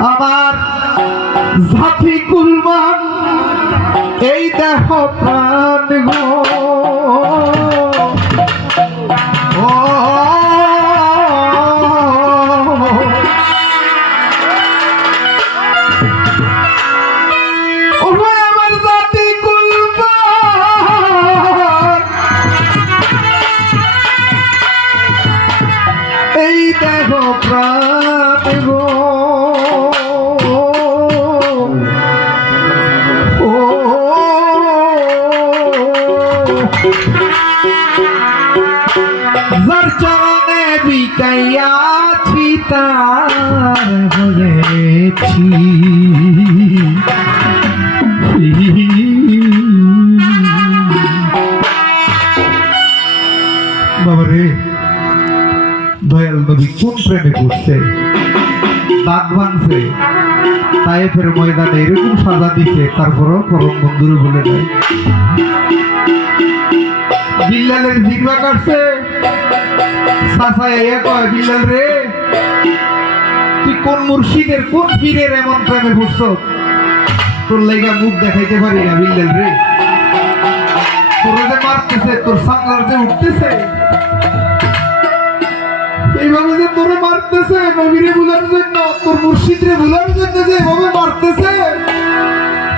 আমার জাতি কুলমান এই দেহ প্রাণ গো আমার জাতি কুলমান এই দেহ প্রাণ গো যার চরণে বিকাইয়াছি তার হয়েছি বাবারে দয়াল নবী কোন প্রেমে পড়ছে দাঁত ভাঙছে তায়েফের ময়দানে এরকম সাজা দিছে তারপরও পরম বন্ধুরে বলে দেয় বিল্লালের জিগবা কাটছে চাচা এয়া কয় বিল্লাল রে তুই কোন মুর্শিদের কোন পীরের এমন প্রেমে পড়ছ তোর লাইগা মুখ দেখাইতে পারি না বিল্লাল রে তোর যে মারতেছে তোর সামলার যে উঠতেছে এইভাবে যে তোরে মারতেছে নবীরে ভুলার জন্য তোর মুর্শিদরে ভুলার জন্য যে এভাবে মারতেছে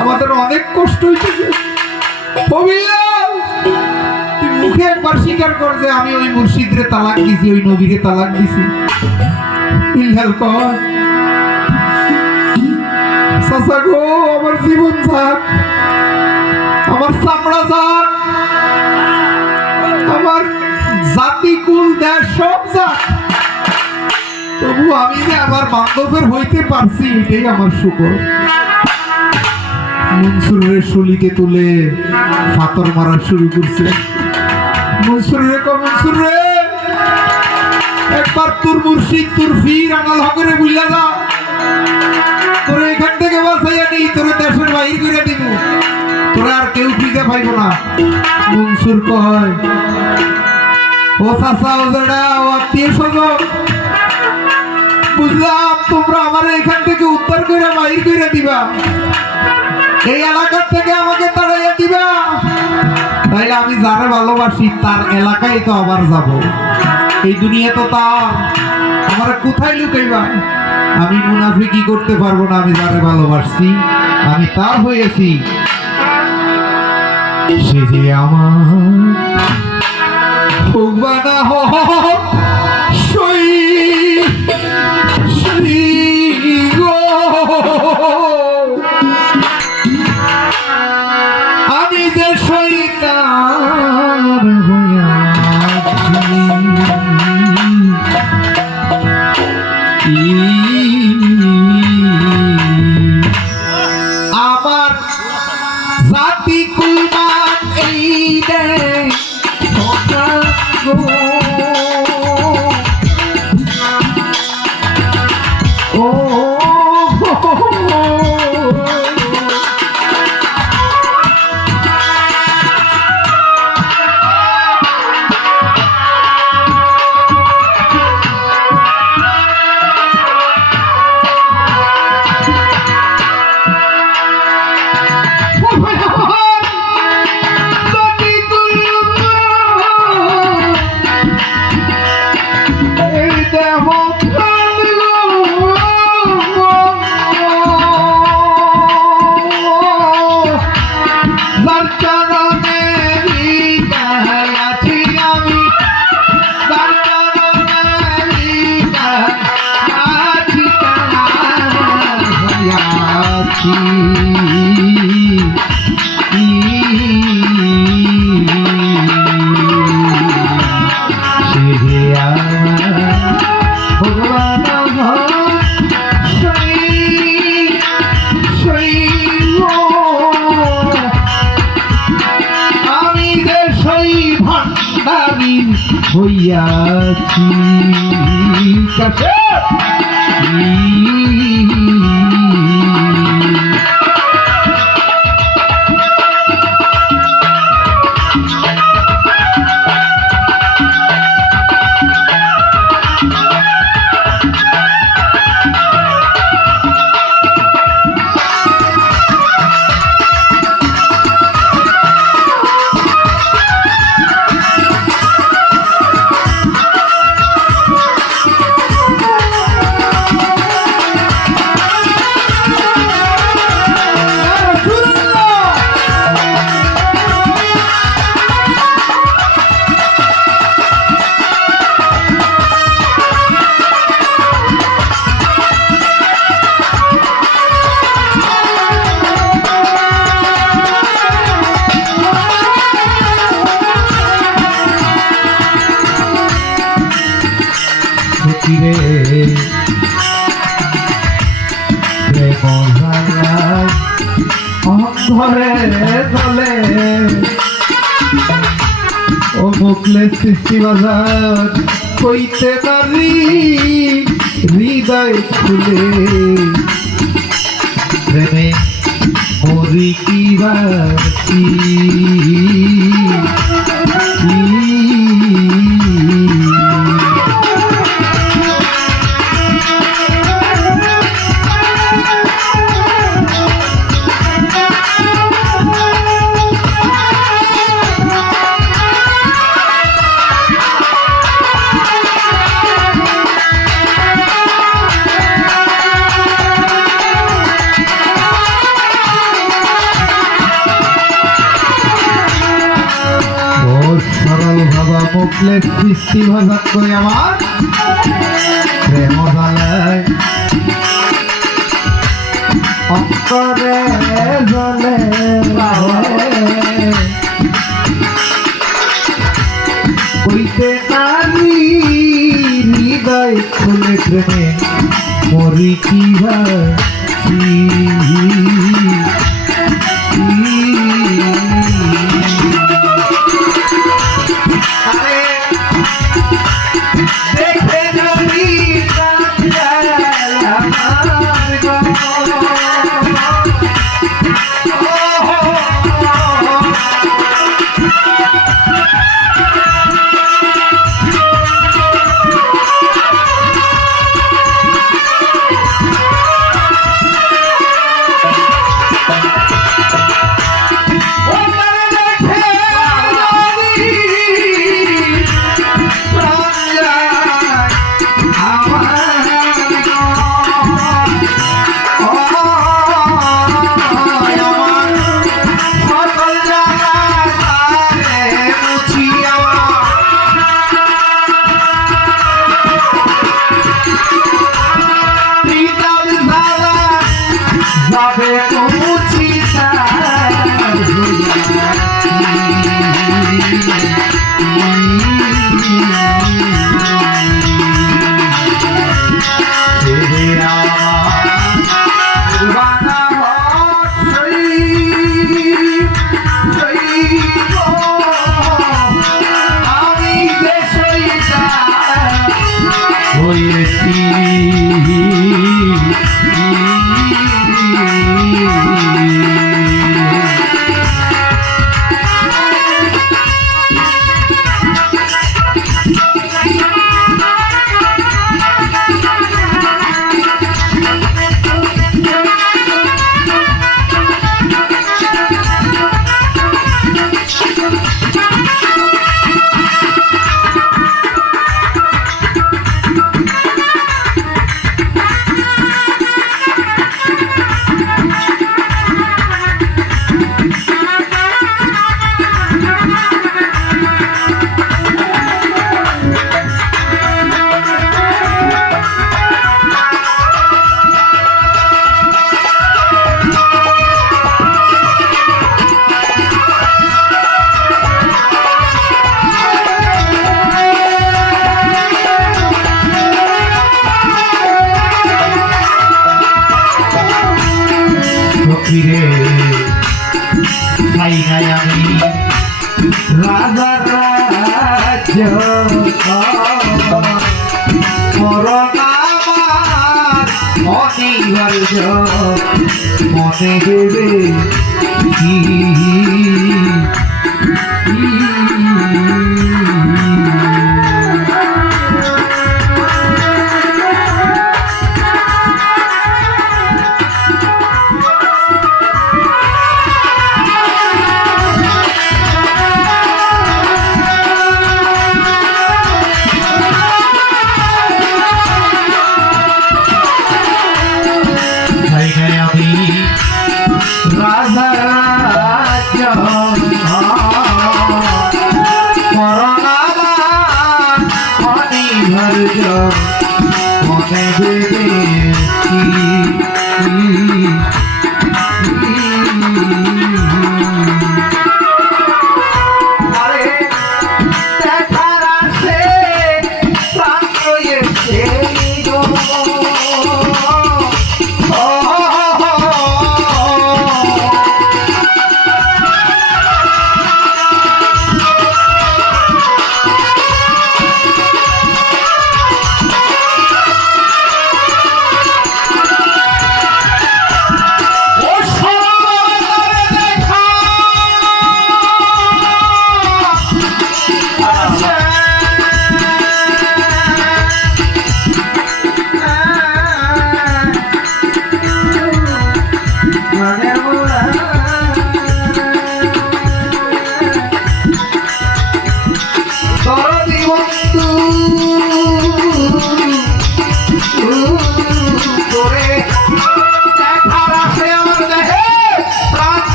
আমাদের অনেক কষ্ট হইতেছে ও বিল্লাল তুই মুখে একবার স্বীকার কর যে আমি ওই মুর্শিদরে তালাক দিছি ওই নবীরে তালাক দিছি বিল্লাল কয় চাচা গো আমার জীবন যাক আমার চামড়া যাক আমার জাতি কুল দেশ সব যাক তবু আমি যে আমার বান্ধবের হইতে পারছি এটাই আমার শুকর মনসুরের শুলিকে তুলে ফাতর মারা শুরু করছে মনসুরের মনসুর রে একবার তোর মুর্শিদ তোর ফির আনাল হকরে বুঝলা যা তোর এখান থেকে বাঁচাইয়া নেই তোর দেশের বাহির করে দিব তোরা আর কেউ খুঁজে পাইব না মনসুর কয় ও চাচা ও জেডা ও আত্মীয় স্বজন বুঝলাম তোমরা আমার এখান থেকে উদ্ধার করে বাহির করে দিবা এই এলাকার থেকে আমাকে তাড়াইয়া দিবা তাইলে আমি যারে ভালোবাসি তার এলাকায় তো আবার যাব এই দুনিয়া তো তার আমার কোথায় লুকাইবা আমি মুনাফিকি করতে পারবো না আমি যারে ভালোবাসি আমি তার হয়েছি সে যে আমার ভগবানা আমি যে শয়তান আমার জাতি কুলমান এই দে হইয়াছি কাছে অন্তরে চলে ও মুখলে সৃষ্টি বাজার কইতে পারি হৃদয় খুলে প্রেমে মরি কি বাসি মুখলে সৃষ্টি ভাষা কই আমার প্রেম জালায় অন্তরে জলে কইতে পারি হৃদয় খুলে প্রেমে মরি কি ভাসি ফিরে খাই নাই আমি রাজার রাজ্য মরণ আমার অনিবার্য মনে দেবে কি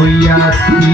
হইয়াছি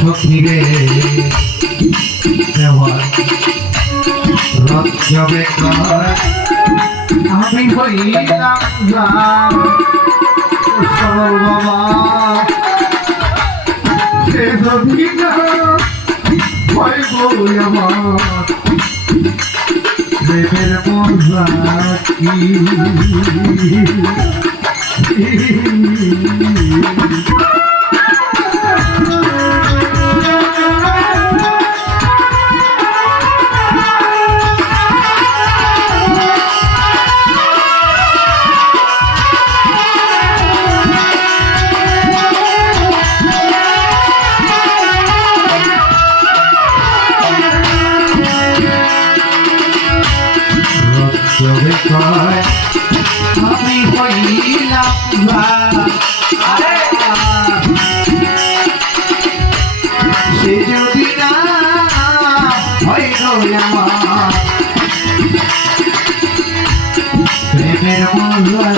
সখীরে রজবে আমি হইলাম সরল বাবা সে যদি না ভয় বই আমার প্রেমের মজা কি আমি হইলাম সে যদি না হইল আমার প্রেমের মজা